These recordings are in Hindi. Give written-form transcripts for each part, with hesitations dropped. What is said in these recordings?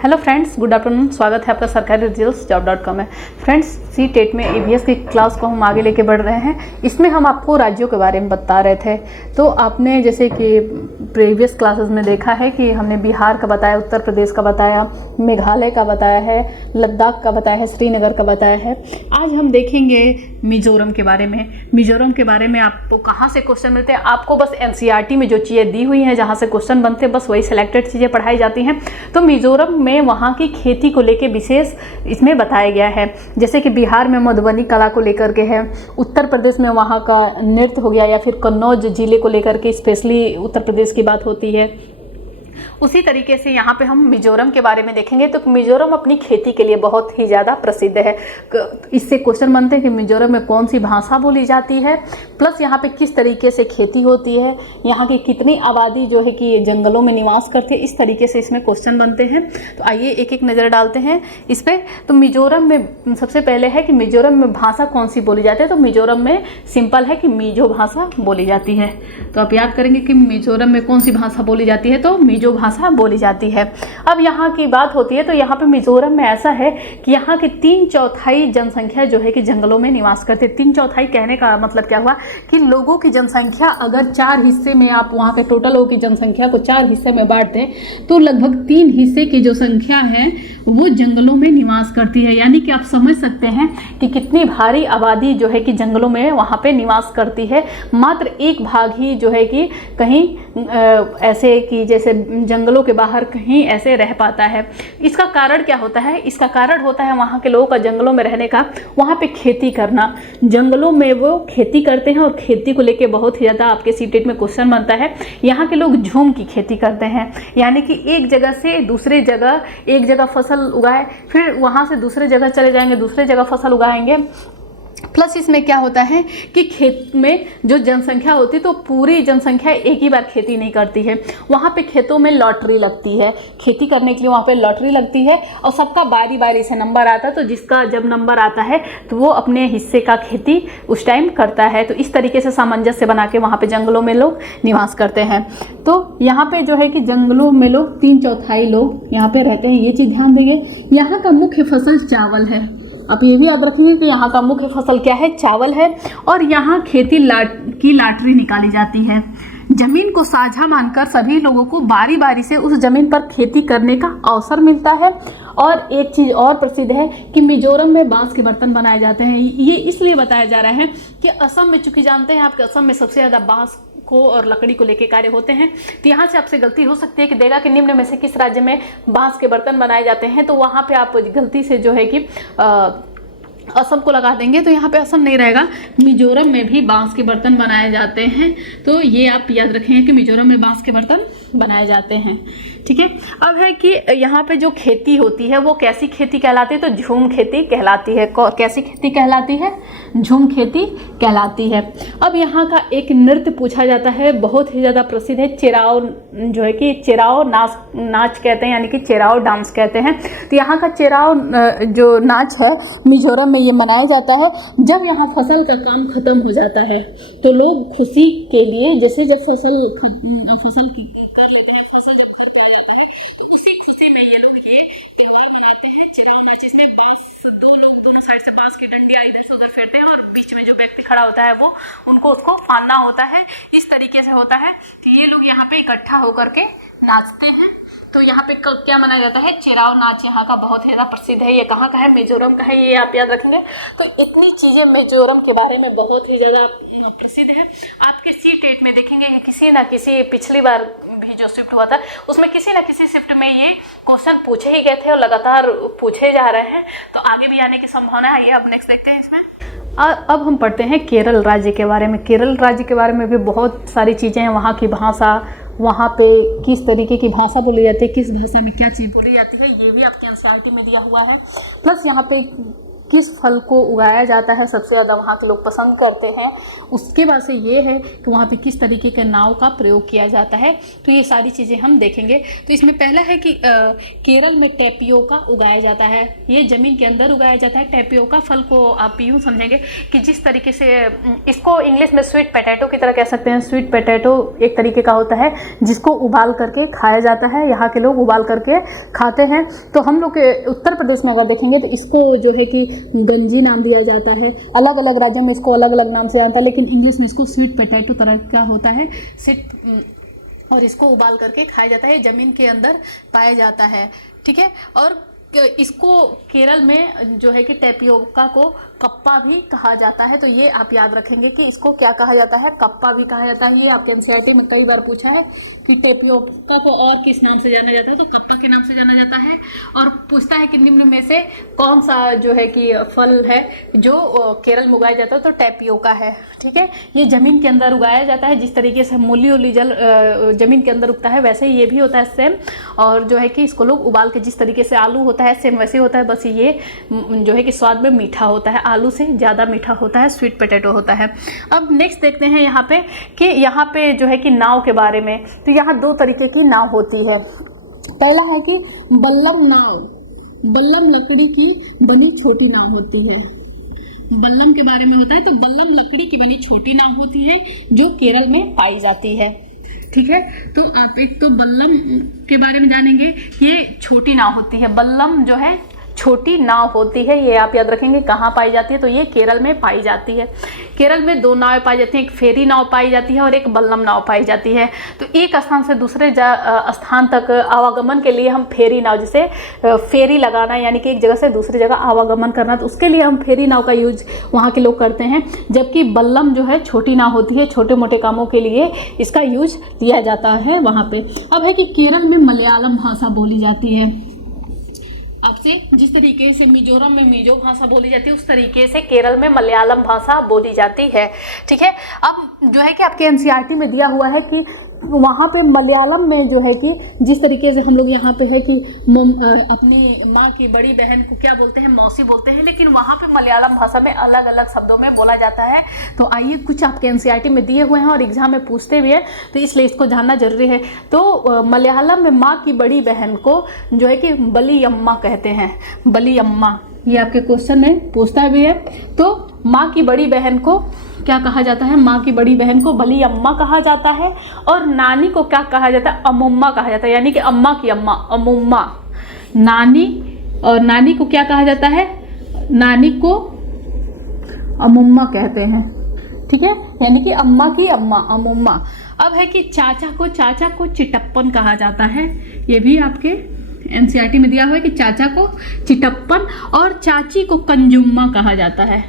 Hello friends, good afternoon. स्वागत है आपका सरकारी रिजल्ट्स जॉब.com में। फ्रेंड्स, सी टेट में ईवीएस की क्लास को हम आगे लेके बढ़ रहे हैं। इसमें हम आपको राज्यों के बारे में बता रहे थे। तो आपने जैसे कि प्रीवियस क्लासेस में देखा है कि हमने बिहार का बताया, उत्तर प्रदेश का बताया, मेघालय का बताया है, लद्दाख का बताया है, श्रीनगर का बताया है। आज हम देखेंगे मिजोरम के बारे में। मिजोरम के बारे में आपको कहाँ से क्वेश्चन मिलते हैं, आपको बस एनसीईआरटी में जो चीज़ें दी हुई हैं, जहाँ से क्वेश्चन बनते हैं, बस वही सिलेक्टेड चीज़ें पढ़ाई जाती हैं। तो मिजोरम में वहाँ की खेती को लेके विशेष इसमें बताया गया है। जैसे कि बिहार में मधुबनी कला को लेकर के है, उत्तर प्रदेश में वहाँ का नृत्य हो गया, या फिर कन्नौज जिले को लेकर के स्पेशली उत्तर प्रदेश की बात होती है। उसी तरीके से यहाँ पे हम मिजोरम के बारे में देखेंगे। तो मिजोरम अपनी खेती के लिए बहुत ही ज़्यादा प्रसिद्ध है। इससे क्वेश्चन बनते हैं कि मिजोरम में कौन सी भाषा बोली जाती है, प्लस यहाँ पे किस तरीके से खेती होती है, यहाँ की कितनी आबादी जो है कि जंगलों में निवास करती है। इस तरीके से इसमें क्वेश्चन बनते हैं। तो आइए एक एक नज़र डालते हैं इस पर। तो मिजोरम में सबसे पहले है कि मिजोरम में भाषा कौन सी बोली जाती है। तो मिजोरम में सिंपल है कि मिजो भाषा बोली जाती है। तो आप याद करेंगे कि मिजोरम में कौन सी भाषा बोली जाती है, तो मिजो भाषा बोली जाती है। अब यहाँ की बात होती है तो यहाँ पे मिजोरम में ऐसा है कि यहाँ की 3/4 जनसंख्या जो है कि जंगलों में निवास करते हैं। 3/4 कहने का मतलब क्या हुआ कि लोगों की जनसंख्या अगर 4 हिस्से में, आप वहाँ के टोटल लोगों की जनसंख्या को 4 हिस्से में बांट दें तो लगभग 3 हिस्से की जो संख्या है वो जंगलों में निवास करती है। यानी कि आप समझ सकते हैं कि कितनी भारी आबादी जो है कि जंगलों में वहाँ पे निवास करती है। मात्र एक भाग ही जो है कि कहीं ऐसे कि जैसे जंगलों के बाहर कहीं ऐसे रह पाता है। इसका कारण क्या होता है? इसका कारण होता है वहाँ के लोगों का जंगलों में रहने का, वहाँ पे खेती करना। जंगलों में वो खेती करते हैं और खेती को लेके बहुत ही ज़्यादा आपके सीटेट में क्वेश्चन बनता है। यहाँ के लोग झूम की खेती करते हैं, यानी कि एक जगह से दूसरी जगह, एक जगह फसल उगाए, फिर वहाँ से दूसरे जगह चले जाएंगे, दूसरे जगह फसल उगाएंगे। प्लस इसमें क्या होता है कि खेत में जो जनसंख्या होती है तो पूरी जनसंख्या एक ही बार खेती नहीं करती है। वहाँ पे खेतों में लॉटरी लगती है, खेती करने के लिए वहाँ पे लॉटरी लगती है और सबका बारी बारी से नंबर आता है। तो जिसका जब नंबर आता है तो वो अपने हिस्से का खेती उस टाइम करता है। तो इस तरीके से सामंजस्य बना के वहाँ पे जंगलों में लोग निवास करते हैं। तो यहाँ पे जो है कि जंगलों में लोग 3/4 लोग यहाँ पे रहते हैं। ये चीज़ ध्यान देंगे। यहाँ का मुख्य फसल चावल है। आप ये भी याद रखेंगे कि यहाँ का मुख्य फसल क्या है? चावल है। और यहाँ खेती की लॉटरी निकाली जाती है। जमीन को साझा मानकर सभी लोगों को बारी बारी से उस जमीन पर खेती करने का अवसर मिलता है। और एक चीज़ और प्रसिद्ध है कि मिजोरम में बांस के बर्तन बनाए जाते हैं। ये इसलिए बताया जा रहा है कि असम में, चूंकि जानते हैं आपके असम में सबसे ज़्यादा बांस को और लकड़ी को लेके कार्य होते हैं। तो यहाँ से आपसे गलती हो सकती है कि देगा कि निम्न में से किस राज्य में बांस के बर्तन बनाए जाते हैं। तो वहाँ पे आप गलती से जो है कि असम को लगा देंगे, तो यहाँ पे असम नहीं रहेगा। मिजोरम में भी बांस के बर्तन बनाए जाते हैं। तो ये आप याद रखेंगे कि मिजोरम में बांस के बर्तन बनाए जाते हैं। ठीक है। अब है कि यहाँ पे जो खेती होती है वो कैसी खेती कहलाती है? तो झूम खेती कहलाती है। कैसी खेती कहलाती है? झूम खेती कहलाती है। अब यहाँ का एक नृत्य पूछा जाता है, बहुत ही ज़्यादा प्रसिद्ध है। चेराओ जो है कि चेराओ नाच कहते हैं, यानी कि चेराओ डांस कहते हैं। तो यहाँ का चेराओ जो नाच है मिजोरम में ये मनाया जाता है। जब यहाँ फसल का काम खत्म हो जाता है तो लोग खुशी के लिए, जैसे जब फसल कर लेते हैं, फसल जब घर पे आ जाता है तो उसी खुशी में ये लोग ये त्योहार मनाते हैं, चेराओ नाच। इसमें बांस, दो लोग दोनों साइड से बांस की डंडियां इधर से उधर फेरते हैं और बीच में जो व्यक्ति खड़ा होता है वो उनको उसको फाड़ना होता है। इस तरीके से होता है कि ये लोग यहाँ पे इकट्ठा होकर के नाचते हैं। तो यहाँ पे क्या मनाया जाता है? चेराओ नाच यहाँ का बहुत ज़्यादा प्रसिद्ध है। ये कहाँ का है? मिजोरम का है। ये आप याद रखेंगे। तो इतनी चीज़ें मिजोरम के बारे में बहुत ही ज़्यादा प्रसिद्ध है। आपके सी टेट में देखेंगे कि किसी ना किसी, पिछली बार भी जो शिफ्ट हुआ था उसमें किसी ना किसी शिफ्ट में ये क्वेश्चन पूछे ही गए थे और लगातार पूछे जा रहे हैं। तो आगे भी आने की संभावना है। ये अब नेक्स्ट देखते हैं इसमें। अब हम पढ़ते हैं केरल राज्य के बारे में। केरल राज्य के बारे में भी बहुत सारी चीज़ें हैं। वहाँ की भाषा, वहाँ पे किस तरीके की भाषा बोली जाती है, किस भाषा में क्या चीज़ बोली जाती है, ये भी आपके एनसीईआरटी में दिया हुआ है। प्लस यहाँ पे किस फल को उगाया जाता है, सबसे ज़्यादा वहाँ के लोग पसंद करते हैं। उसके बाद से ये है कि वहाँ पे किस तरीके के नाव का प्रयोग किया जाता है। तो ये सारी चीज़ें हम देखेंगे। तो इसमें पहला है कि केरल में टेपियोका उगाया जाता है। ये ज़मीन के अंदर उगाया जाता है। टेपियोका फल को आप यूँ समझेंगे कि जिस तरीके से इसको इंग्लिश में स्वीट पोटैटो की तरह कह सकते हैं। स्वीट पोटैटो एक तरीके का होता है जिसको उबाल करके खाया जाता है। यहाँ के लोग उबाल करके खाते हैं। तो हम लोग के उत्तर प्रदेश में अगर देखेंगे तो इसको जो है कि गंजी नाम दिया जाता है। अलग अलग राज्यों में इसको अलग अलग नाम से आता है, लेकिन इंग्लिश में इसको स्वीट पोटैटो तरह का होता है और इसको उबाल करके खाया जाता है। ज़मीन के अंदर पाया जाता है, ठीक है। और इसको केरल में जो है कि टेपियोका को कप्पा भी कहा जाता है। तो ये आप याद रखेंगे कि इसको क्या कहा जाता है, कप्पा भी कहा जाता है। ये आपके एनसीईआरटी में कई बार पूछा है कि टेपियोका को और किस नाम से जाना जाता है, तो कप्पा के नाम से जाना जाता है। और पूछता है कि निम्न में से कौन सा जो है कि फल है जो केरल में उगाया जाता है, तो टेपियोका है, ठीक है। ये ज़मीन के अंदर उगाया जाता है। जिस तरीके से मूली उली जल ज़मीन के अंदर उगता है वैसे ही ये भी होता है सेम। और जो है कि इसको लोग उबाल के जिस तरीके से आलू होता है सेम वैसे होता है, बस ये जो है कि स्वाद में मीठा होता है, आलू से ज़्यादा मीठा होता है, स्वीट पोटैटो होता है। अब नेक्स्ट देखते हैं यहाँ पे कि यहाँ पे जो है कि नाव के बारे में। तो यहाँ दो तरीके की नाव होती है। पहला है कि बल्लम नाव, बल्लम लकड़ी की बनी छोटी नाव होती है। बल्लम के बारे में होता है, तो बल्लम लकड़ी की बनी छोटी नाव होती है जो केरल में पाई जाती है, ठीक है। तो आप एक तो बल्लम के बारे में जानेंगे, ये छोटी नाव होती है। बल्लम जो है छोटी नाव होती है, ये आप याद रखेंगे। कहाँ पाई जाती है, तो ये केरल में पाई जाती है। केरल में दो नावें पाई जाती हैं, एक फेरी नाव पाई जाती है और एक बल्लम नाव पाई जाती है। तो एक स्थान से दूसरे स्थान तक आवागमन के लिए हम फेरी नाव, जैसे फेरी लगाना यानी कि एक जगह से दूसरी जगह आवागमन करना, तो उसके लिए हम फेरी नाव का यूज वहाँ के लोग करते हैं। जबकि बल्लम जो है छोटी नाव होती है, छोटे मोटे कामों के लिए इसका यूज किया जाता है वहाँ पे। अब है कि केरल में मलयालम भाषा बोली जाती है। आपसे जिस तरीके से मिजोरम में मिजो भाषा बोली जाती है, उस तरीके से केरल में मलयालम भाषा बोली जाती है, ठीक है। अब जो है कि आपके एनसीईआरटी में दिया हुआ है कि वहाँ पे मलयालम में जो है कि जिस तरीके से हम लोग यहाँ पे है कि अपनी माँ की बड़ी बहन को क्या बोलते हैं, मौसी बोलते हैं, लेकिन वहाँ पे मलयालम भाषा में अलग अलग शब्दों में बोला जाता है। तो आइए कुछ आपके एनसीईआरटी में दिए हुए हैं और एग्जाम में पूछते भी हैं, तो इसलिए इसको जानना जरूरी है। तो मलयालम में माँ की बड़ी बहन को जो है कि बलियम्मा कहते हैं, बलियम्मा। ये आपके क्वेश्चन में पूछता भी है। तो माँ की बड़ी बहन को क्या कहा जाता है, माँ की बड़ी बहन को बलियम्मा कहा जाता है। और नानी को क्या कहा जाता है, अमुम्मा कहा जाता है, यानी कि अम्मा की अम्मा, अमुम्मा। नानी और नानी को क्या कहा जाता है, नानी को अमुम्मा कहते हैं, ठीक है, यानी कि अम्मा की अम्मा, अमुम्मा। अब है कि चाचा को चिटप्पन कहा जाता है। ये भी आपके एनसीईआरटी में दिया हुआ है कि चाचा को चिटप्पन और चाची को कंजुम्मा कहा जाता है।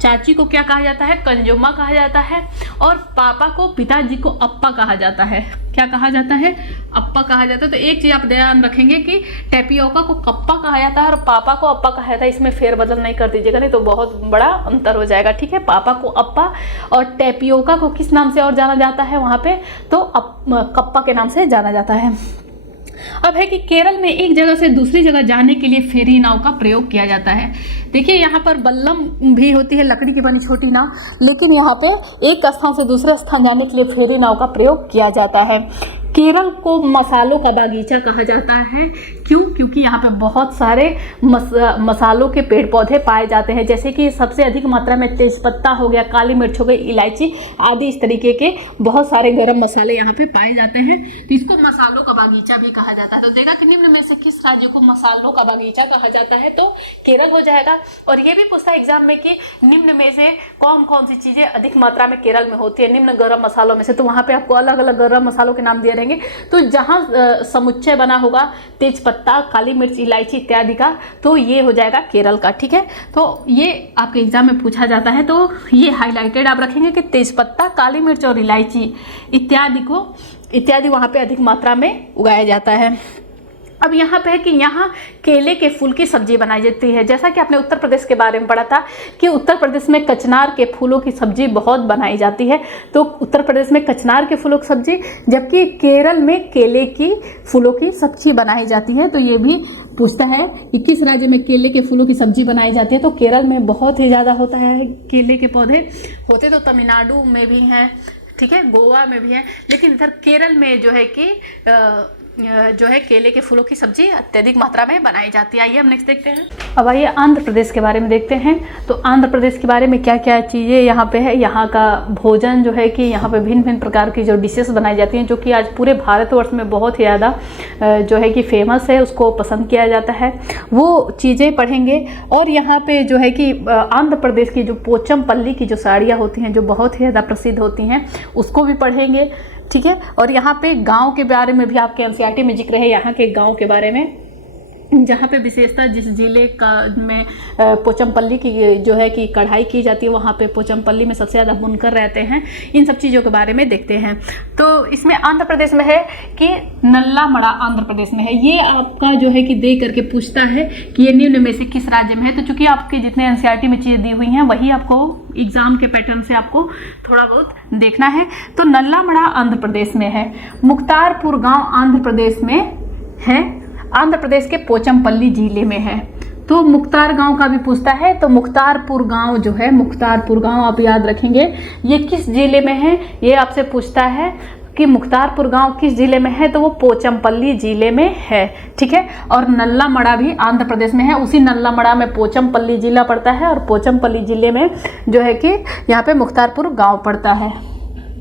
चाची को क्या कहा जाता है, कंजुम्मा कहा जाता है। और पापा को, पिताजी को अप्पा कहा जाता है। क्या कहा जाता है, अप्पा कहा जाता है। तो एक चीज आप ध्यान रखेंगे कि टेपियोका को कप्पा कहा जाता है और पापा को अप्पा कहा जाता है। इसमें फेरबदल नहीं कर दीजिएगा, नहीं तो बहुत बड़ा अंतर हो जाएगा, ठीक है। पापा को अप्पा और टेपियोका को किस नाम से और जाना जाता है वहाँ पे, तो कप्पा के नाम से जाना जाता है। अब है कि केरल में एक जगह से दूसरी जगह जाने के लिए फेरी नाव का प्रयोग किया जाता है। देखिए यहाँ पर बल्लम भी होती है, लकड़ी की बनी छोटी नाव, लेकिन यहाँ पे एक स्थान से दूसरे स्थान जाने के लिए फेरी नाव का प्रयोग किया जाता है। केरल को मसालों का बागीचा कहा जाता है। क्यों? क्योंकि यहाँ पे बहुत सारे मसालों के पेड़ पौधे पाए जाते हैं, जैसे कि सबसे अधिक मात्रा में तेजपत्ता हो गया, काली मिर्च हो गई, इलायची आदि, इस तरीके के बहुत सारे गरम मसाले यहाँ पे पाए जाते हैं। तो इसको मसालों का बागीचा भी कहा जाता है। तो देखा कि निम्न में से किस राज्य को मसालों का बागीचा कहा जाता है, तो केरल हो जाएगा। और ये भी पूछता है एग्जाम में कि निम्न में से कौन कौन सी चीजें अधिक मात्रा में केरल में होती है, निम्न गरम मसालों में से। तो वहाँ पे आपको अलग अलग गरम मसालों के नाम दिए रहेंगे। तो जहाँ समुच्चय बना होगा तेजपत्ता, काली मिर्च, इलायची इत्यादि का, तो ये हो जाएगा केरल का, ठीक है। तो ये आपके एग्जाम में पूछा जाता है, तो ये हाईलाइटेड आप रखेंगे कि तेजपत्ता, काली मिर्च और इलायची इत्यादि वहाँ पे अधिक मात्रा में उगाया जाता है। अब यहाँ पे है कि यहाँ केले के फूल की सब्जी बनाई जाती है। जैसा कि आपने उत्तर प्रदेश के बारे में पढ़ा था कि उत्तर प्रदेश में कचनार के फूलों की सब्जी बहुत बनाई जाती है, तो उत्तर प्रदेश में कचनार के फूलों की सब्जी, जबकि केरल में केले की फूलों की सब्जी बनाई जाती है। तो ये भी पूछता है कि किस राज्य में केले के फूलों की सब्जी बनाई जाती है, तो केरल में बहुत ही ज़्यादा होता है केले के पौधे होते, तो तमिलनाडु में भी हैं, ठीक है, गोवा में भी है, लेकिन इधर केरल में जो है कि जो है केले के फूलों की सब्जी अत्यधिक मात्रा में बनाई जाती है। आइए हम नेक्स्ट देखते हैं। अब आइए आंध्र प्रदेश के बारे में देखते हैं। तो आंध्र प्रदेश के बारे में क्या क्या चीज़ें यहाँ पे है। यहाँ का भोजन जो है कि यहाँ पे भिन्न भिन्न प्रकार की जो डिशेस बनाई जाती हैं, जो कि आज पूरे भारतवर्ष में बहुत ही ज़्यादा जो है कि फेमस है, उसको पसंद किया जाता है, वो चीज़ें पढ़ेंगे। और यहाँ पे जो है कि आंध्र प्रदेश की जो पोचमपल्ली की जो साड़ियाँ होती हैं, जो बहुत ही ज़्यादा प्रसिद्ध होती हैं, उसको भी पढ़ेंगे, ठीक है। और यहाँ पे गांव के बारे में भी आपके एनसीईआरटी में जिक्र है, यहाँ के गांव के बारे में, जहाँ पे विशेषता जिस जिले का में पोचमपल्ली की जो है कि कढ़ाई की जाती है, वहाँ पे पोचमपल्ली में सबसे ज़्यादा बुनकर रहते हैं। इन सब चीज़ों के बारे में देखते हैं। तो इसमें आंध्र प्रदेश में है कि नल्लामड़ा आंध्र प्रदेश में है। ये आपका जो है कि दे करके पूछता है कि ये निम्न में से किस राज्य में है। तो चूंकि आपके जितने एनसीईआरटी में चीज़ें दी हुई हैं, वही आपको एग्जाम के पैटर्न से आपको थोड़ा बहुत देखना है। तो नल्लामड़ा आंध्र प्रदेश में है। मुख्तारपुर गाँव आंध्र प्रदेश में है, आंध्र प्रदेश के पोचमपल्ली जिले में है। तो मुख्तार गांव का भी पूछता है, तो मुख्तारपुर गांव जो है, मुख्तारपुर गांव आप याद रखेंगे, ये किस जिले में है, ये आपसे पूछता है कि मुख्तारपुर गांव किस जिले में है, तो वो पोचमपल्ली जिले में है, ठीक है। और नल्लामड़ा भी आंध्र प्रदेश में है, उसी नल्लामड़ा में पोचमपल्ली जिला पड़ता है, और पोचमपल्ली जिले में जो है कि यहाँ पे मुख्तारपुर गांव पड़ता है,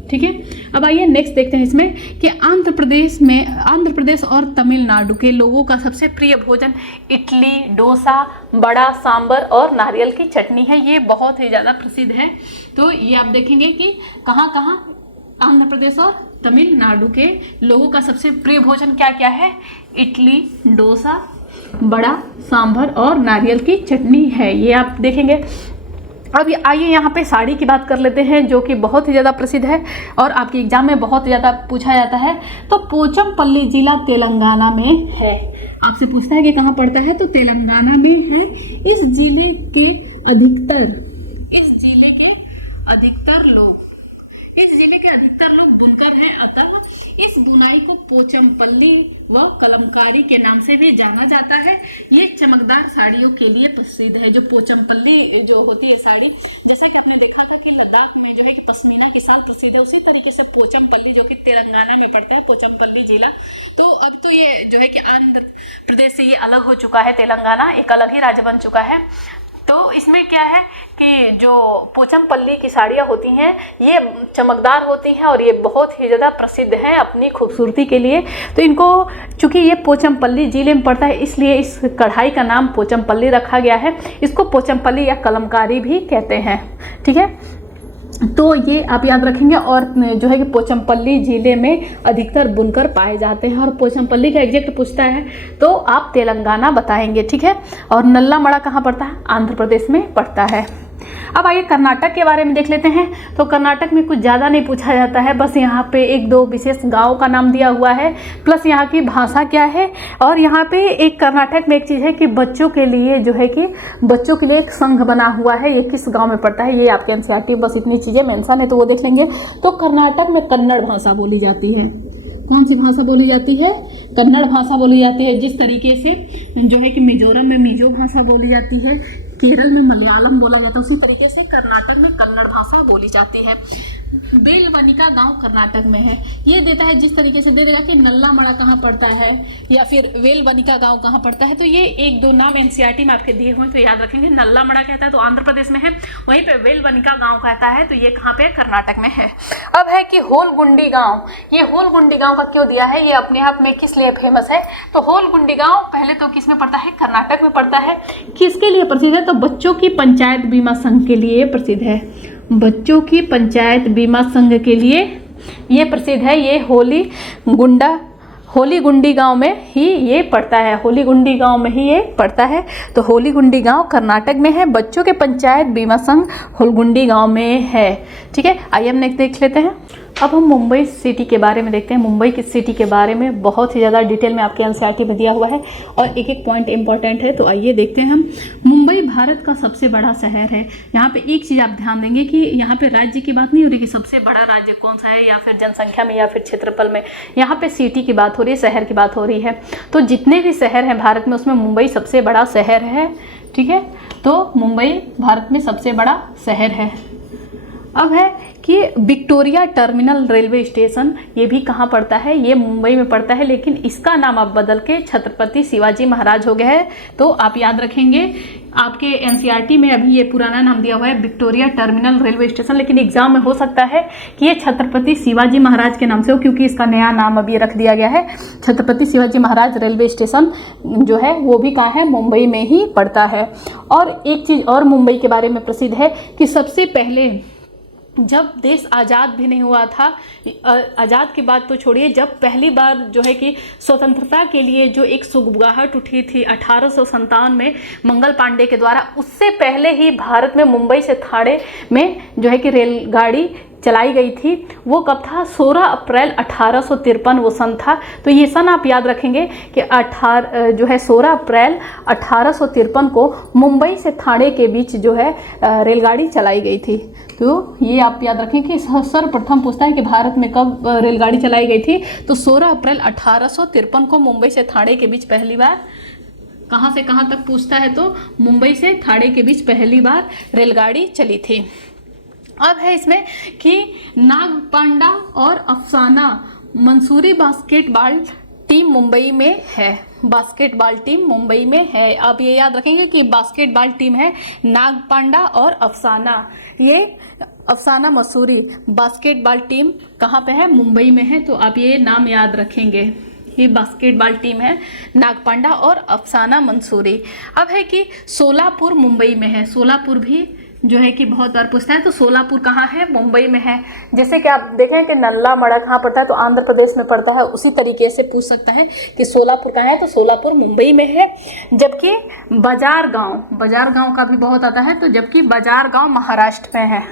ठीक है। अब आइए नेक्स्ट देखते हैं इसमें कि आंध्र प्रदेश और तमिलनाडु के लोगों का सबसे प्रिय भोजन इडली, डोसा, बड़ा, सांबर और नारियल की चटनी है। ये बहुत ही ज़्यादा प्रसिद्ध है। तो ये आप देखेंगे कि कहाँ कहाँ आंध्र प्रदेश और तमिलनाडु के लोगों का सबसे प्रिय भोजन क्या क्या है। इडली, डोसा, बड़ा, सांभर और नारियल की चटनी है, ये आप देखेंगे। अब आइए यहाँ पे साड़ी की बात कर लेते हैं, जो कि बहुत ही ज़्यादा प्रसिद्ध है और आपके एग्जाम में बहुत ज़्यादा पूछा जाता है। तो पोचमपल्ली जिला तेलंगाना में है। आपसे पूछता है कि कहाँ पड़ता है, तो तेलंगाना में है। इस जिले के अधिकतर लोग बुनकर हैं, अतः इस बुनाई को पोचमपल्ली व कलमकारी के नाम से भी जाना जाता है। ये चमकदार साड़ियों के लिए प्रसिद्ध है। जो पोचमपल्ली जो होती है साड़ी, जैसा कि आपने देखा था कि लद्दाख में जो है कि पश्मीना के साथ प्रसिद्ध है, उसी तरीके से पोचमपल्ली जो कि तेलंगाना में पड़ता है, पोचमपल्ली जिला। तो अब तो ये जो है कि आंध्र प्रदेश से ये अलग हो चुका है, तेलंगाना एक अलग ही राज्य बन चुका है। तो इसमें क्या है कि जो पोचमपल्ली की साड़ियाँ होती हैं, ये चमकदार होती हैं और ये बहुत ही ज़्यादा प्रसिद्ध हैं अपनी खूबसूरती के लिए। तो इनको चूँकि ये पोचमपल्ली जिले में पड़ता है, इसलिए इस कढ़ाई का नाम पोचमपल्ली रखा गया है। इसको पोचमपल्ली या कलमकारी भी कहते हैं, ठीक है। तो ये आप याद रखेंगे। और जो है कि पोचमपल्ली जिले में अधिकतर बुनकर पाए जाते हैं। और पोचमपल्ली का एग्जैक्ट पूछता है तो आप तेलंगाना बताएंगे, ठीक है। और नल्लामड़ा कहाँ पड़ता है, आंध्र प्रदेश में पड़ता है। अब आइए कर्नाटक के बारे में देख लेते हैं। तो कर्नाटक में कुछ ज़्यादा नहीं पूछा जाता है, बस यहाँ पे एक दो विशेष गांव का नाम दिया हुआ है, प्लस यहाँ की भाषा क्या है। और यहाँ पे एक कर्नाटक में एक चीज़ है कि बच्चों के लिए जो है कि बच्चों के लिए एक संघ बना हुआ है, ये किस गांव में पड़ता है, ये आपके एनसीईआरटी बस इतनी चीज़ें मेंशन है, तो वो देख लेंगे। तो कर्नाटक में कन्नड़ भाषा बोली जाती है। कौन सी भाषा बोली जाती है, कन्नड़ भाषा बोली जाती है। जिस तरीके से जो है कि मिजोरम में मिजो भाषा बोली जाती है, केरल में मलयालम बोला जाता है, उसी तरीके से कर्नाटक में कन्नड़ भाषा बोली जाती है। वेलवनिका गांव कर्नाटक में है। ये देता है जिस तरीके से दे देगा कि नल्लामड़ा कहाँ पड़ता है या फिर वेलवनिका गांव कहाँ पड़ता है। तो ये एक दो नाम एनसीईआरटी में आपके दिए हुए हैं, तो याद रखेंगे। नल्लामड़ा कहता है तो आंध्र प्रदेश में है, वहीं पे वेलवनिका गांव कहता है तो ये कहाँ पे, कर्नाटक में है। अब है कि होलगुंडी गाँव। ये होलगुंडी गाँव का क्यों दिया है, ये अपने आप में किस लिए फेमस है। तो होलगुंडी गाँव पहले तो किस में पड़ता है, कर्नाटक में पड़ता है। किसके लिए प्रसिद्ध है, तो बच्चों की पंचायत बीमा संघ के लिए प्रसिद्ध है। बच्चों की पंचायत बीमा संघ के लिए ये प्रसिद्ध है। ये होलीगुंडी गांव में ही ये पड़ता है, होलीगुंडी गांव में ही ये पड़ता है। तो होलीगुंडी गांव कर्नाटक में है। बच्चों के पंचायत बीमा संघ होलीगुंडी गांव में है। ठीक है, आइए हम नेक्स्ट देख लेते हैं। अब हम मुंबई सिटी के बारे में देखते हैं। मुंबई की सिटी के बारे में बहुत ही ज़्यादा डिटेल में आपके एनसीईआरटी में दिया हुआ है और एक एक पॉइंट इंपॉर्टेंट है। तो आइए देखते हैं हम। मुंबई भारत का सबसे बड़ा शहर है। यहाँ पे एक चीज़ आप ध्यान देंगे कि यहाँ पे राज्य की बात नहीं हो रही कि सबसे बड़ा राज्य कौन सा है, या फिर जनसंख्या में, या फिर क्षेत्रफल में। यहाँ पे सिटी की बात हो रही है, शहर की बात हो रही है। तो जितने भी शहर हैं भारत में, उसमें मुंबई सबसे बड़ा शहर है। ठीक है, तो मुंबई भारत में सबसे बड़ा शहर है। अब है कि विक्टोरिया टर्मिनल रेलवे स्टेशन, ये भी कहाँ पड़ता है, ये मुंबई में पड़ता है, लेकिन इसका नाम अब बदल के छत्रपति शिवाजी महाराज हो गया है। तो आप याद रखेंगे, आपके एनसीईआरटी में अभी ये पुराना नाम दिया हुआ है विक्टोरिया टर्मिनल रेलवे स्टेशन, लेकिन एग्जाम में हो सकता है कि ये छत्रपति शिवाजी महाराज के नाम से हो, क्योंकि इसका नया नाम अभी रख दिया गया है। छत्रपति शिवाजी महाराज रेलवे स्टेशन जो है वो भी कहाँ है, मुंबई में ही पड़ता है। और एक चीज़ और मुंबई के बारे में प्रसिद्ध है कि सबसे पहले जब देश आज़ाद भी नहीं हुआ था, आज़ाद की बात तो छोड़िए, जब पहली बार जो है कि स्वतंत्रता के लिए जो एक सुगबुगाहट उठी थी 1857 में मंगल पांडे के द्वारा, उससे पहले ही भारत में मुंबई से थाने में जो है कि रेलगाड़ी चलाई गई थी। वो कब था, 16 अप्रैल 1853 वो सन था। तो ये सन आप याद रखेंगे कि 16 अप्रैल 1853 को मुंबई से थाने के बीच जो है रेलगाड़ी चलाई गई थी। तो ये आप याद रखें कि सर्वप्रथम पूछता है कि भारत में कब रेलगाड़ी चलाई गई थी, तो 16 अप्रैल 1853 को मुंबई से थाने के बीच पहली बार, कहाँ से कहाँ तक पूछता है, तो मुंबई से थाने के बीच पहली बार रेलगाड़ी चली थी। अब है इसमें कि नागपांडा और अफसाना मंसूरी बास्केटबॉल टीम मुंबई में है। बास्केटबॉल टीम मुंबई में है। आप ये याद रखेंगे कि बास्केटबॉल टीम है नागपांडा और अफसाना। ये अफसाना मसूरी बास्केटबॉल टीम कहाँ पे है, मुंबई में है। तो आप ये नाम याद रखेंगे, ये बास्केटबॉल टीम है नागपांडा और अफसाना मंसूरी। अब है कि सोलापुर मुंबई में है। सोलापुर भी जो है कि बहुत बार पूछता है, तो सोलापुर कहाँ है, मुंबई में है। जैसे कि आप देखें कि नल्ला मड़ा कहाँ पड़ता है, तो आंध्र प्रदेश में पड़ता है, उसी तरीके से पूछ सकता है कि सोलापुर कहाँ है, तो सोलापुर मुंबई में है। जबकि बाजार गांव का भी बहुत आता है, तो जबकि बाजार गांव महाराष्ट्र में है।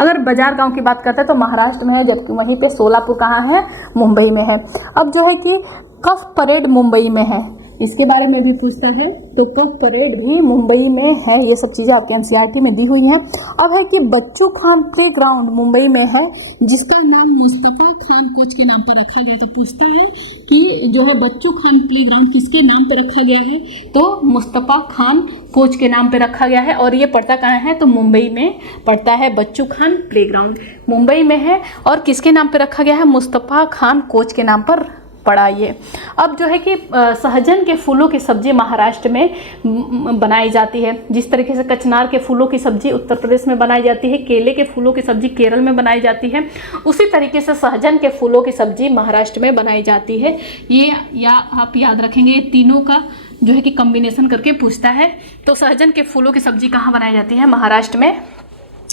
अगर बाजार गांव की बात करते हैं तो महाराष्ट्र में है, जबकि वहीं पे सोलापुर कहाँ है, मुंबई में है। अब जो है कि कफ परेड मुंबई में है, इसके बारे में भी पूछता है, तो कफ परेड भी मुंबई में है। ये सब चीज़ें आपके एनसीईआरटी में दी हुई हैं। अब है कि बच्चू खान प्ले ग्राउंड मुंबई में है, जिसका नाम मुस्तफ़ा खान कोच के नाम पर रखा गया। तो पूछता है कि जो है बच्चू खान प्ले ग्राउंड किसके नाम पर रखा गया है, तो मुस्तफ़ा खान कोच के नाम पर रखा गया है। और ये पड़ता कहाँ है, तो मुंबई में पड़ता है। बच्चू खान प्ले ग्राउंड मुंबई में है और किसके नाम पर रखा गया है, मुस्तफ़ा खान कोच के नाम पर पड़ा ये। अब जो है कि सहजन के फूलों की सब्जी महाराष्ट्र में बनाई जाती है। जिस तरीके से कचनार के फूलों की सब्जी उत्तर प्रदेश में बनाई जाती है, केले के फूलों की सब्जी केरल में बनाई जाती है, उसी तरीके से सहजन के फूलों की सब्जी महाराष्ट्र में बनाई जाती है। ये या आप याद रखेंगे, ये तीनों का जो है कि कॉम्बिनेशन करके पूछता है। तो सहजन के फूलों की सब्जी कहाँ बनाई जाती है, महाराष्ट्र में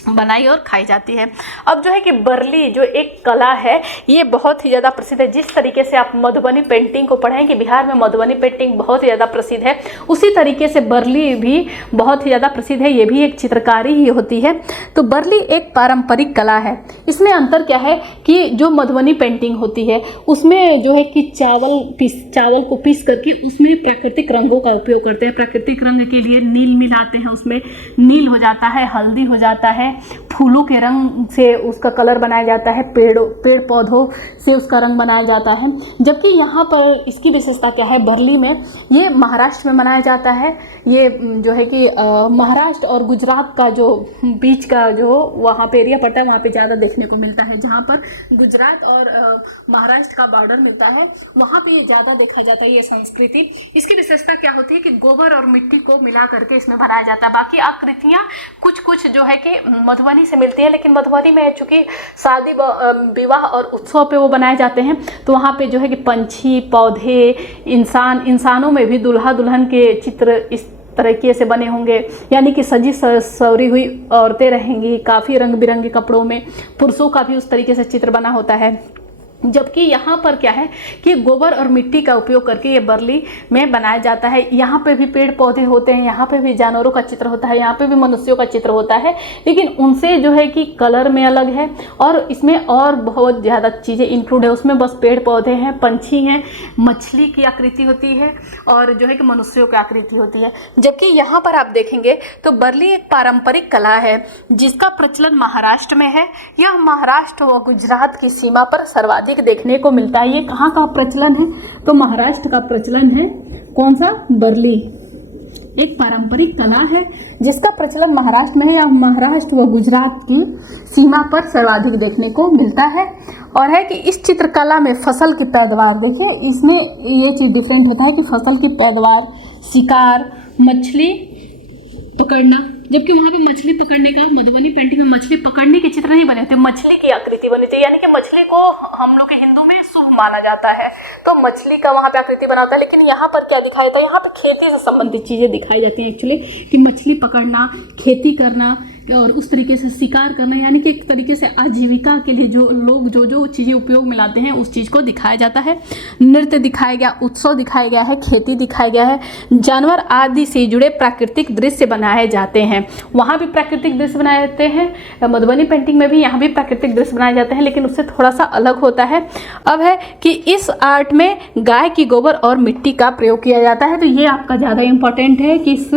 बनाई और खाई जाती है। अब जो है कि बरली जो एक कला है, ये बहुत ही ज़्यादा प्रसिद्ध है। जिस तरीके से आप मधुबनी पेंटिंग को पढ़ें कि बिहार में मधुबनी पेंटिंग बहुत ही ज़्यादा प्रसिद्ध है, उसी तरीके से बरली भी बहुत ही ज़्यादा प्रसिद्ध है। ये भी एक चित्रकारी ही होती है। तो बरली एक पारंपरिक कला है। इसमें अंतर क्या है कि जो मधुबनी पेंटिंग होती है उसमें जो है कि चावल को पीस करके उसमें प्राकृतिक रंगों का उपयोग करते हैं। प्राकृतिक रंग के लिए नील मिलाते हैं, उसमें नील हो जाता है, हल्दी हो जाता है, फूलों के रंग से उसका कलर बनाया जाता है, पेड़ पौधों से उसका रंग बनाया जाता है। जबकि यहाँ पर इसकी विशेषता क्या है, बरली में ये महाराष्ट्र में मनाया जाता है। ये जो है कि महाराष्ट्र और गुजरात का जो बीच का जो वहाँ पे एरिया पड़ता है, वहाँ पे ज़्यादा देखने को मिलता है। जहाँ पर गुजरात और महाराष्ट्र का बॉर्डर मिलता है, वहाँ पे ये ज़्यादा देखा जाता है ये संस्कृति। इसकी विशेषता क्या होती है कि गोबर और मिट्टी को मिला करके इसमें बनाया जाता है। बाकी आकृतियाँ कुछ जो है कि मधुबनी से मिलती है, लेकिन मधुबनी में चूंकि शादी विवाह और उत्सव पे वो बनाए जाते हैं, तो वहाँ पे जो है कि पंछी, पौधे, इंसानों में भी दुल्हा दुल्हन के चित्र इस तरीके से बने होंगे, यानी कि सजी सवरी हुई औरतें रहेंगी काफ़ी रंग बिरंगे कपड़ों में। पुरुषों का भी उस तरीके से चित्र बना होता है। जबकि यहाँ पर क्या है कि गोबर और मिट्टी का उपयोग करके ये बरली में बनाया जाता है। यहाँ पे भी पेड़ पौधे होते हैं, यहाँ पे भी जानवरों का चित्र होता है, यहाँ पे भी मनुष्यों का चित्र होता है, लेकिन उनसे जो है कि कलर में अलग है और इसमें और बहुत ज़्यादा चीज़ें इंक्लूड है। उसमें बस पेड़ पौधे हैं, पंछी हैं, मछली की आकृति होती है और जो है कि मनुष्यों की आकृति होती है। जबकि यहाँ पर आप देखेंगे तो बरली एक पारंपरिक कला है जिसका प्रचलन महाराष्ट्र में है। यह महाराष्ट्र व गुजरात की सीमा पर सर्वाधिक देखने को मिलता है। ये कहाँ का प्रचलन है? तो महाराष्ट्र का प्रचलन है। कौन सा? बरली एक पारंपरिक कला है जिसका प्रचलन महाराष्ट्र में है या महाराष्ट्र व गुजरात की सीमा पर सर्वाधिक देखने को मिलता है। और है कि इस चित्रकला में फसल की पैदावार, देखिए इसमें ये चीज़ डिफरेंट होता है कि फसल की पैदावार, शिकार, मछली पकड़ना, जबकि वहाँ पे मछली पकड़ने का, मधुबनी पेंटिंग में मछली पकड़ने के चित्र नहीं बने थे, मछली की आकृति बनी थी। यानी कि मछली को हम लोग के हिंदू में शुभ माना जाता है, तो मछली का वहाँ पे आकृति बना होता है। लेकिन यहाँ पर क्या दिखाया था? यहाँ पे खेती से संबंधित चीज़ें दिखाई जाती हैं एक्चुअली, कि मछली पकड़ना, खेती करना और उस तरीके से शिकार करना, यानी कि एक तरीके से आजीविका के लिए जो लोग जो चीज़ें उपयोग में लाते हैं उस चीज़ को दिखाया जाता है। नृत्य दिखाया गया, उत्सव दिखाया गया है, खेती दिखाया गया है, जानवर आदि से जुड़े प्राकृतिक दृश्य बनाए जाते हैं। वहाँ भी प्राकृतिक दृश्य बनाए जाते हैं, मधुबनी पेंटिंग में भी यहाँ भी प्राकृतिक दृश्य बनाए जाते हैं, लेकिन उससे थोड़ा सा अलग होता है। अब है कि इस आर्ट में गाय की गोबर और मिट्टी का प्रयोग किया जाता है। तो ये आपका ज़्यादा इम्पोर्टेंट है कि इस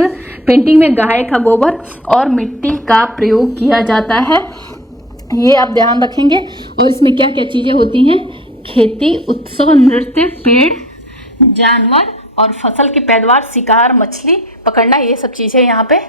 पेंटिंग में गाय का गोबर और मिट्टी का प्रयोग किया जाता है, ये आप ध्यान रखेंगे। और इसमें क्या क्या चीज़ें होती हैं? खेती, उत्सव, नृत्य, पेड़, जानवर और फसल की पैदावार, शिकार, मछली पकड़ना, ये सब चीज़ें यहाँ पे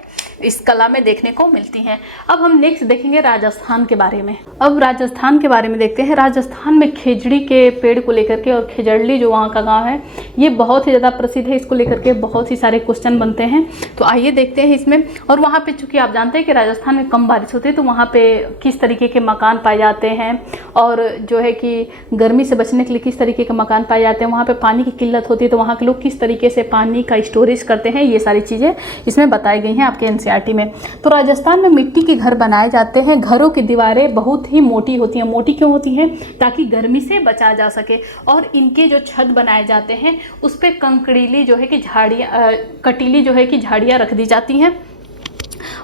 इस कला में देखने को मिलती हैं। अब हम नेक्स्ट देखेंगे राजस्थान के बारे में। अब राजस्थान के बारे में देखते हैं। राजस्थान में खेजड़ी के पेड़ को लेकर के, और खेजड़ली जो वहाँ का गांव है, ये बहुत ही ज़्यादा प्रसिद्ध है। इसको लेकर के बहुत ही सारे क्वेश्चन बनते हैं, तो आइए देखते हैं इसमें। और वहाँ पे चूँकि आप जानते हैं कि राजस्थान में कम बारिश होती है, तो वहाँ पे किस तरीके के मकान पाए जाते हैं और जो है कि गर्मी से बचने के लिए किस तरीके के मकान पाए जाते हैं, वहाँ पे पानी की किल्लत होती है तो वहाँ के लोग किस तरीके से पानी का स्टोरेज करते हैं, ये सारी चीज़ें इसमें बताई गई हैं आपके एनसीईआरटी में। तो राजस्थान में मिट्टी के घर बनाए जाते हैं। घरों की दीवारें बहुत ही मोटी होती हैं। मोटी क्यों होती हैं? ताकि गर्मी से बचा जा सके। और इनके जो छत बनाए जाते हैं उस पर कंकड़ीली जो है कि झाड़ियाँ, कटीली जो है कि झाड़ियाँ रख दी जाती हैं।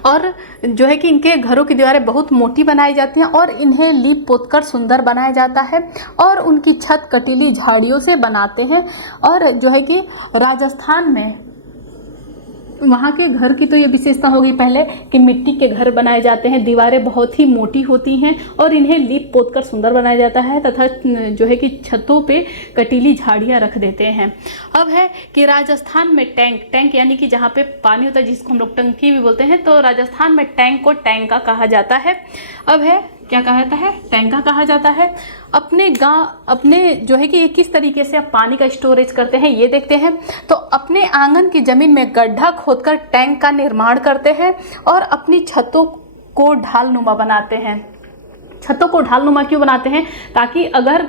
और जो है कि इनके घरों की दीवारें बहुत मोटी बनाई जाती हैं और इन्हें लीप पोतकर सुंदर बनाया जाता है और उनकी छत कटीली झाड़ियों से बनाते हैं। और जो है कि राजस्थान में वहाँ के घर की तो ये विशेषता होगी पहले कि मिट्टी के घर बनाए जाते हैं, दीवारें बहुत ही मोटी होती हैं और इन्हें लीप पोतकर सुंदर बनाया जाता है तथा जो है कि छतों पे कटीली झाड़ियाँ रख देते हैं। अब है कि राजस्थान में टैंक यानी कि जहाँ पे पानी होता है, जिसको हम लोग टंकी भी बोलते हैं, तो राजस्थान में टैंक को टैंका कहा जाता है। अब है क्या कहा जाता है? टैंका कहा जाता है। अपने जो है कि ये किस तरीके से आप पानी का स्टोरेज करते हैं ये देखते हैं। तो अपने आंगन की ज़मीन में गड्ढा खोदकर टैंक का निर्माण करते हैं और अपनी छतों को ढालनुमा बनाते हैं। छतों को ढालनुमा क्यों बनाते हैं? ताकि अगर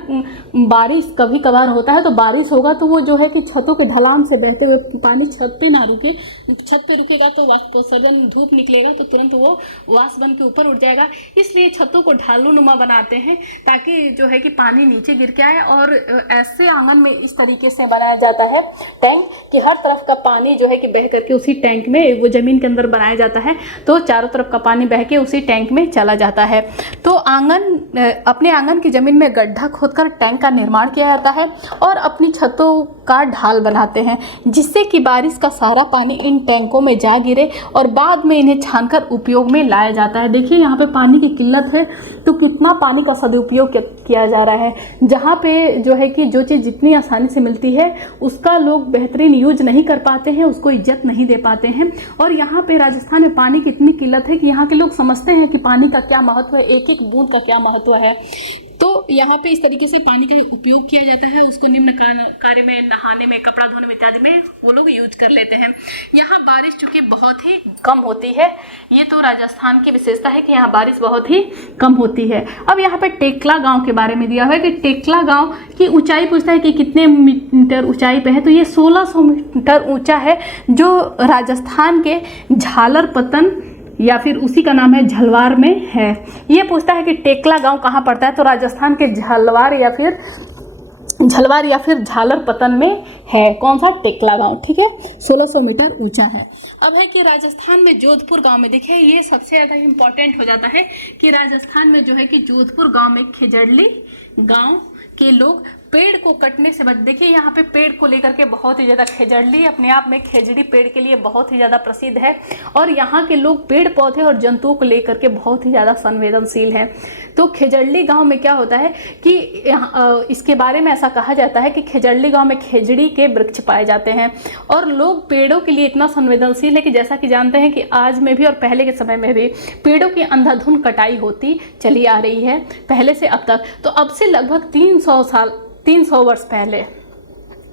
बारिश कभी कभार होता है तो बारिश होगा तो वो जो है कि छतों के ढलान से बहते हुए पानी छत पे ना रुके, छत पे रुकेगा तो वाष्पोत्सर्जन, धूप निकलेगा तो तुरंत वो वाष्प बन के ऊपर उठ जाएगा। इसलिए छतों को ढालनुमा बनाते हैं ताकि जो है कि पानी नीचे गिर के आए। और ऐसे आंगन में इस तरीके से बनाया जाता है टैंक कि हर तरफ का पानी जो है कि बह करके उसी टैंक में, वो ज़मीन के अंदर बनाया जाता है तो चारों तरफ का पानी बह के उसी टैंक में चला जाता है। तो अपने आंगन की ज़मीन में गड्ढा खोदकर टैंक का निर्माण किया जाता है और अपनी छतों का ढाल बनाते हैं जिससे कि बारिश का सारा पानी इन टैंकों में जा गिरे और बाद में इन्हें छानकर उपयोग में लाया जाता है। देखिए यहाँ पे पानी की किल्लत है तो कितना पानी का सदुपयोग किया जा रहा है। जहाँ पे जो है कि जो चीज़ जितनी आसानी से मिलती है उसका लोग बेहतरीन यूज नहीं कर पाते हैं, उसको इज्जत नहीं दे पाते हैं। और यहाँ पे राजस्थान में पानी की इतनी किल्लत है कि यहाँ के लोग समझते हैं कि पानी का क्या महत्व है, एक एक बूंद का क्या महत्व है। तो यहाँ पे इस तरीके से पानी का उपयोग किया जाता है, उसको निम्न कार्य में, नहाने में, कपड़ा धोने में इत्यादि में वो लोग यूज कर लेते हैं। यहाँ बारिश चूँकि बहुत ही कम होती है, ये तो राजस्थान की विशेषता है कि यहाँ बारिश बहुत ही कम होती है। अब यहाँ पे टेकला गांव के बारे में दिया हुआ है कि टेकला गांव की ऊंचाई पूछता है कि कितने मीटर ऊंचाई पे है, तो ये 1600 मीटर ऊंचा है जो राजस्थान के झालरपतन या फिर उसी का नाम है झलवार में है। ये पूछता है कि टेकला गांव कहाँ पड़ता है, तो राजस्थान के झलवार या फिर झालर पतन में है। कौन सा? टेकला गांव, ठीक है, 1600 मीटर ऊंचा है। अब है कि राजस्थान में जोधपुर गांव में, देखिए ये सबसे ज़्यादा इम्पोर्टेंट हो जाता है कि राजस्थान में जो है कि जोधपुर गांव में खेजड़ली गांव के लोग पेड़ को कटने से बच, देखिए यहाँ पे पेड़ को लेकर के बहुत ही ज़्यादा, खेजड़ली अपने आप में खेजड़ी पेड़ के लिए बहुत ही ज़्यादा प्रसिद्ध है और यहाँ के लोग पेड़ पौधे और जंतुओं को लेकर के बहुत ही ज़्यादा संवेदनशील हैं। तो खेजड़ली गांव में क्या होता है कि इसके बारे में ऐसा कहा जाता है कि खेजड़ली गांव में खेजड़ी के वृक्ष पाए जाते हैं और लोग पेड़ों के लिए इतना संवेदनशील है कि जैसा कि जानते हैं कि आज में भी और पहले के समय में भी पेड़ों की अंधाधुंध कटाई होती चली आ रही है पहले से अब तक। तो अब से लगभग 300 वर्ष पहले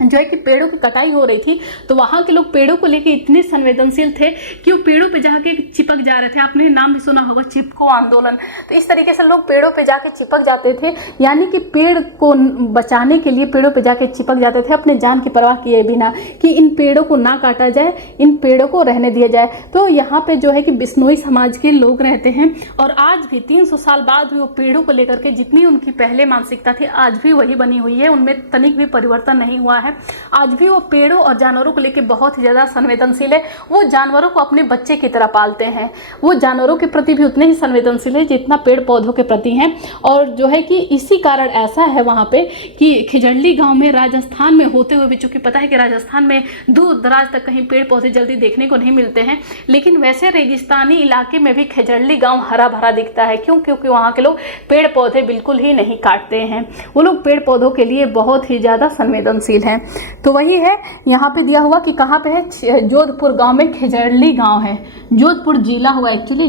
जो है कि पेड़ों की कटाई हो रही थी, तो वहाँ के लोग पेड़ों को लेके इतने संवेदनशील थे कि वो पेड़ों पे जाके चिपक जा रहे थे। आपने नाम भी सुना होगा, चिपको आंदोलन। तो इस तरीके से लोग पेड़ों पे जाके चिपक जाते थे, यानी कि पेड़ को बचाने के लिए पेड़ों पे जाके चिपक जाते थे अपने जान की परवाह किए बिना कि इन पेड़ों को ना काटा जाए, इन पेड़ों को रहने दिया जाए। तो यहाँ पे जो है कि बिश्नोई समाज के लोग रहते हैं और आज भी 300 साल बाद भी वो पेड़ों को लेकर के जितनी उनकी पहले मानसिकता थी आज भी वही बनी हुई है, उनमें तनिक भी परिवर्तन नहीं हुआ है। आज भी वो पेड़ों और जानवरों को लेकर बहुत ही ज़्यादा संवेदनशील है। वो जानवरों को अपने बच्चे की तरह पालते हैं, वो जानवरों के प्रति भी उतने ही संवेदनशील है जितना पेड़ पौधों के प्रति हैं। और जो है कि इसी कारण ऐसा है वहाँ पे कि खेजड़ली गांव में राजस्थान में होते हुए भी, चूँकि पता है कि राजस्थान में दूर दराज तक कहीं पेड़ पौधे जल्दी देखने को नहीं मिलते हैं, लेकिन वैसे रेगिस्तानी इलाके में भी खेजड़ली गाँव हरा भरा दिखता है। क्यों? क्योंकि वहाँ के लोग पेड़ पौधे बिल्कुल ही नहीं काटते हैं, वो लोग पेड़ पौधों के लिए बहुत ही ज़्यादा संवेदनशील हैं। तो वही है यहाँ पे दिया हुआ कि कहाँ पे है, जोधपुर गांव में खेजड़ली गांव है। जोधपुर जिला हुआ एक्चुअली,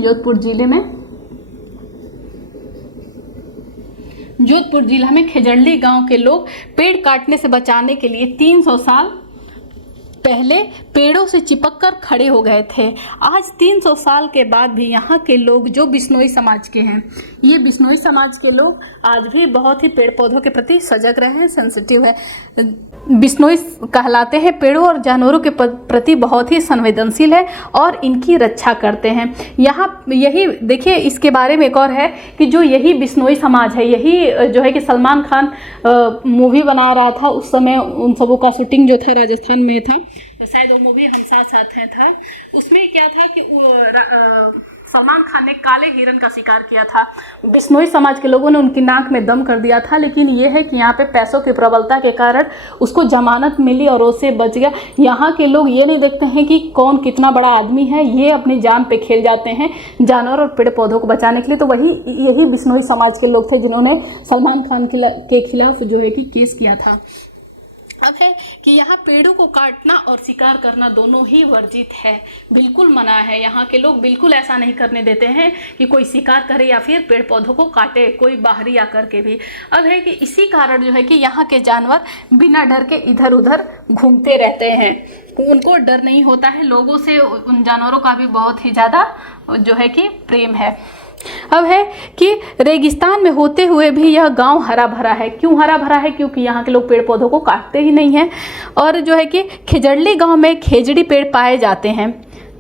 जोधपुर जिला में खेजड़ली गांव के लोग पेड़ काटने से बचाने के लिए 300 साल पहले पेड़ों से चिपककर खड़े हो गए थे। आज 300 साल के बाद भी यहाँ के लोग जो बिश्नोई समाज के हैं, ये बिश्नोई समाज के लोग आज भी बहुत ही पेड़ पौधों के प्रति सजग रहे हैं, सेंसिटिव है। बिश्नोई कहलाते हैं, पेड़ों और जानवरों के प्रति बहुत ही संवेदनशील है और इनकी रक्षा करते हैं। यहाँ यही देखिए, इसके बारे में एक और है कि जो यही बिश्नोई समाज है, यही जो है कि सलमान खान मूवी बना रहा था उस समय, उन सबों का शूटिंग जो था राजस्थान में था, तो शायद वो मूवी हम साथ साथ हैं था। उसमें क्या था कि सलमान खान ने काले हिरन का शिकार किया था। बिश्नोई समाज के लोगों ने उनकी नाक में दम कर दिया था, लेकिन ये है कि यहाँ पे पैसों की प्रबलता के कारण उसको जमानत मिली और उससे बच गया। यहाँ के लोग ये नहीं देखते हैं कि कौन कितना बड़ा आदमी है, ये अपनी जान पे खेल जाते हैं जानवर और पेड़ पौधों को बचाने के लिए। तो यही बिश्नोई समाज के लोग थे जिन्होंने सलमान खान के खिलाफ जो है कि केस किया था। अब है कि यहाँ पेड़ों को काटना और शिकार करना दोनों ही वर्जित है, बिल्कुल मना है। यहाँ के लोग बिल्कुल ऐसा नहीं करने देते हैं कि कोई शिकार करे या फिर पेड़ पौधों को काटे, कोई बाहरी आकर के भी। अब है कि इसी कारण जो है कि यहाँ के जानवर बिना डर के इधर उधर घूमते रहते हैं, उनको डर नहीं होता है लोगों से। उन जानवरों का भी बहुत ही ज़्यादा जो है कि प्रेम है। अब है कि रेगिस्तान में होते हुए भी यह गांव हरा भरा है। क्यों हरा भरा है? क्योंकि यहाँ के लोग पेड़ पौधों को काटते ही नहीं हैं। और जो है कि खेजड़ली गांव में खेजड़ी पेड़ पाए जाते हैं।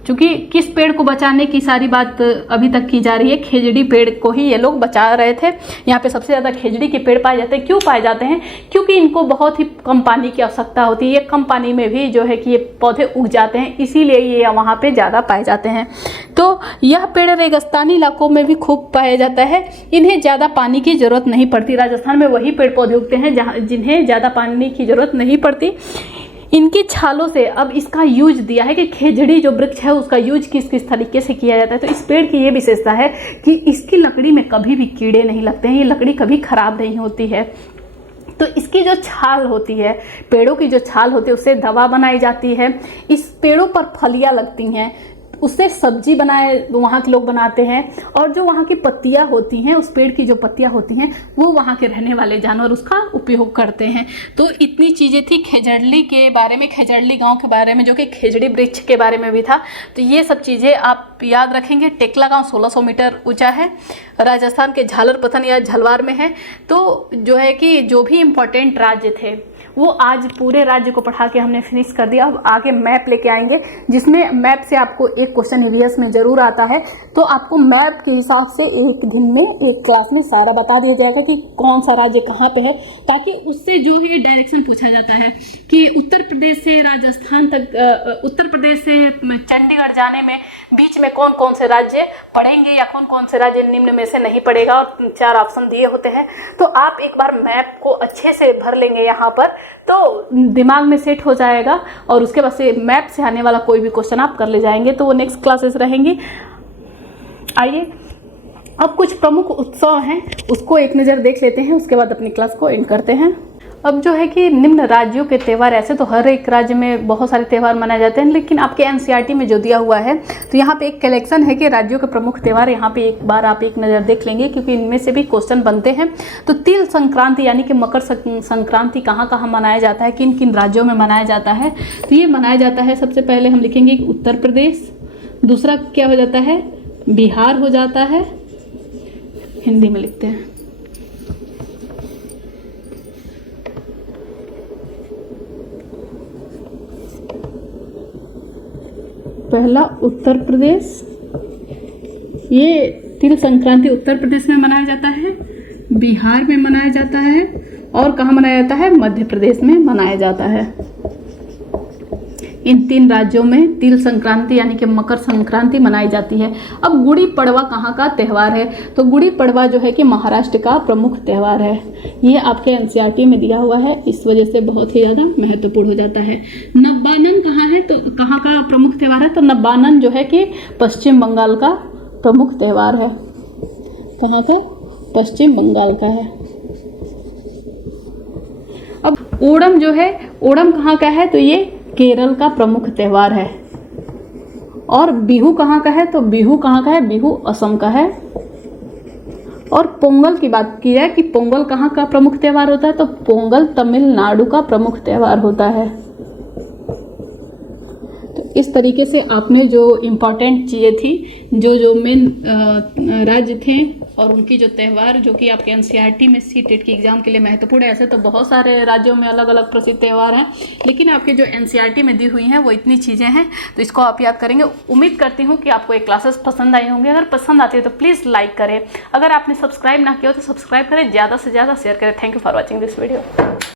क्योंकि किस पेड़ को बचाने की सारी बात अभी तक की जा रही है, खेजड़ी पेड़ को ही ये लोग बचा रहे थे। यहाँ पे सबसे ज़्यादा खेजड़ी के पेड़ पाए जाते हैं। क्यों पाए जाते हैं? क्योंकि इनको बहुत ही कम पानी की आवश्यकता होती है, ये कम पानी में भी जो है कि ये पौधे उग जाते हैं, इसीलिए ये वहाँ पे ज़्यादा पाए जाते हैं। तो यह पेड़ रेगिस्तानी इलाकों में भी खूब पाया जाता है। इन्हें ज़्यादा पानी की ज़रूरत नहीं पड़ती। राजस्थान में वही पेड़ पौधे उगते हैं जिन्हें ज़्यादा पानी की ज़रूरत नहीं पड़ती। इनकी छालों से, अब इसका यूज दिया है कि खेजड़ी जो वृक्ष है उसका यूज किस किस तरीके से किया जाता है। तो इस पेड़ की ये विशेषता है कि इसकी लकड़ी में कभी भी कीड़े नहीं लगते हैं, ये लकड़ी कभी खराब नहीं होती है। तो इसकी जो छाल होती है, पेड़ों की जो छाल होती है, उससे दवा बनाई जाती है। इस पेड़ों पर फलियां लगती हैं, उससे सब्जी बनाए वहाँ के लोग बनाते हैं। और जो वहाँ की पत्तियाँ होती हैं, उस पेड़ की जो पत्तियाँ होती हैं, वो वहाँ के रहने वाले जानवर उसका उपयोग करते हैं। तो इतनी चीज़ें थी खेजड़ली के बारे में, खेजड़ली गांव के बारे में, जो कि खेजड़ी वृक्ष के बारे में भी था। तो ये सब चीज़ें आप आप याद रखेंगे टेकला गांव 1600 मीटर ऊंचा है, राजस्थान के झालर पथन या झलवार में है। तो जो है कि जो भी इम्पोर्टेंट राज्य थे वो आज पूरे राज्य को पढ़ा के हमने फिनिश कर दिया। अब आगे मैप लेके आएंगे, जिसमें मैप से आपको एक क्वेश्चन ईवीएस में जरूर आता है, तो आपको मैप के हिसाब से एक दिन में एक क्लास में सारा बता दिया जाएगा कि कौन सा राज्य कहाँ पे है, ताकि उससे जो है डायरेक्शन पूछा जाता है कि उत्तर प्रदेश से राजस्थान तक, उत्तर प्रदेश से चंडीगढ़ जाने में बीच में कौन कौन से राज्य पड़ेंगे या कौन कौन से राज्य निम्न में से नहीं पड़ेगा, और 4 ऑप्शन दिए होते हैं। तो आप एक बार मैप को अच्छे से भर लेंगे यहाँ पर, तो दिमाग में सेट हो जाएगा, और उसके बाद से मैप से आने वाला कोई भी क्वेश्चन आप कर ले जाएंगे। तो वो नेक्स्ट क्लासेस रहेंगी। आइए अब कुछ प्रमुख उत्सव हैं उसको एक नज़र देख लेते हैं, उसके बाद अपनी क्लास को एंड करते हैं। अब जो है कि निम्न राज्यों के त्यौहार, ऐसे तो हर एक राज्य में बहुत सारे त्यौहार मनाए जाते हैं, लेकिन आपके एनसीईआरटी में जो दिया हुआ है तो यहाँ पे एक कलेक्शन है कि राज्यों के प्रमुख त्यौहार। यहाँ पे एक बार आप एक नज़र देख लेंगे, क्योंकि इनमें से भी क्वेश्चन बनते हैं। तो तिल संक्रांति यानी कि मकर संक्रांति कहाँ कहाँ मनाया जाता है, किन किन राज्यों में मनाया जाता है, तो ये मनाया जाता है, सबसे पहले हम लिखेंगे कि उत्तर प्रदेश, दूसरा क्या हो जाता है, बिहार हो जाता है, हिंदी में लिखते हैं, पहला उत्तर प्रदेश, ये तिल संक्रांति उत्तर प्रदेश में मनाया जाता है, बिहार में मनाया जाता है, और कहाँ मनाया जाता है, मध्य प्रदेश में मनाया जाता है। इन 3 राज्यों में तिल संक्रांति यानी कि मकर संक्रांति मनाई जाती है। अब गुड़ी पड़वा कहाँ का त्यौहार है, तो गुड़ी पड़वा जो है कि महाराष्ट्र का प्रमुख त्यौहार है। ये आपके एनसीईआरटी में दिया हुआ है, इस वजह से बहुत ही ज़्यादा महत्वपूर्ण हो जाता है। नब्बानन कहाँ है, तो कहाँ का प्रमुख त्यौहार है, तो नब्बानन जो है कि पश्चिम बंगाल का प्रमुख त्यौहार है। कहाँ का, पश्चिम बंगाल का है। अब ओणम जो है, ओणम कहाँ का है, तो ये केरल का प्रमुख त्यौहार है। और बिहू कहाँ का है, तो बिहू कहाँ का है, बिहू असम का है। और पोंगल की बात की है कि पोंगल कहाँ का प्रमुख त्यौहार होता है, तो पोंगल तमिलनाडु का प्रमुख त्यौहार होता है। तो इस तरीके से आपने जो इम्पोर्टेंट चीज़ें थी, जो मेन राज्य थे और उनकी जो त्यौहार, जो कि आपके एनसीईआरटी में सीटेट की एग्जाम के लिए महत्वपूर्ण है। ऐसे तो बहुत सारे राज्यों में अलग अलग प्रसिद्ध त्यौहार हैं, लेकिन आपके जो एनसीईआरटी में दी हुई हैं वो इतनी चीज़ें हैं, तो इसको आप याद करेंगे। उम्मीद करती हूँ कि आपको ये क्लासेस पसंद आई होंगी। अगर पसंद आती है तो प्लीज़ लाइक करें, अगर आपने सब्सक्राइब ना किया हो तो सब्सक्राइब करें, ज़्यादा से ज़्यादा शेयर करें। Thank you for watching this video.